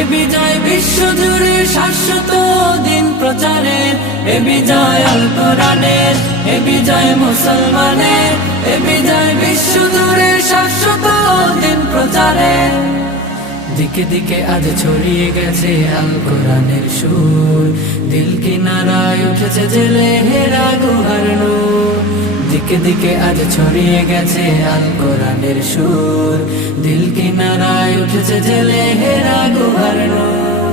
এ বিজয় বিশ্বজুড়ে শাশ্বত দিন প্রচারের, এ বিজয় আল কোরআনের, এ বিজয় মুসলমানের, এ বিজয় বিশ্বজুড়ে শাশ্বত দিন প্রচারের। দিকে দিকে আজ ছড়িয়ে গেছে আল কোরআনের সুর, দিল কিনারায় উঠেছে জেলে হেরা গুহার নূর। দিকে দিকে আজ ছড়িয়ে গেছে আল কোরআনের সুর, দিল কিনারায় উঠেছে জেলে হেরা গুহার নূর।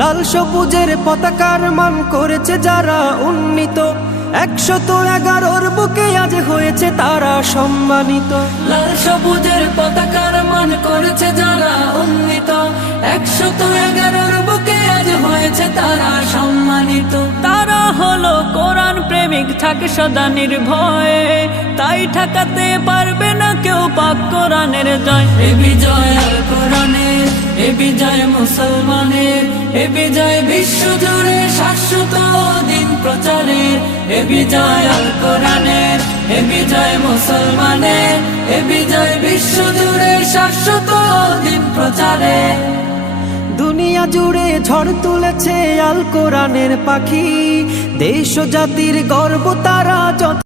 লাল সবুজের পতাকার মান করেছে যারা উন্নীত, 111 বুকে আজ হয়েছে তারা সম্মানিত। লাল সবুজের পতাকার মান করেছে যারা উন্নীত, 111 বুকে আজ হয়েছে তারা সম্মানিত। তারা হলো কোরআন প্রেমিক, থাকে সদা নির্ভয়ে, তাই ঠেকাতে পারবে না কেউ পাক কোরআনের জয়। এ বিজয় আল কোরআনের, এ বিজয় মুসলমানের, এ বিজয় বিশ্বজুড়ে শাশ্বত দিন প্রচারের, এ বিজয় আল কোরআনের, এ বিজয় মুসলমানের, এ বিজয় বিশ্বজুড়ে শাশ্বত দিন প্রচারের। দুনিয়া জুড়ে ঝড় তুলেছে আল কোরআনের পাখি, দেশ ও জাতির গর্ব তারা যত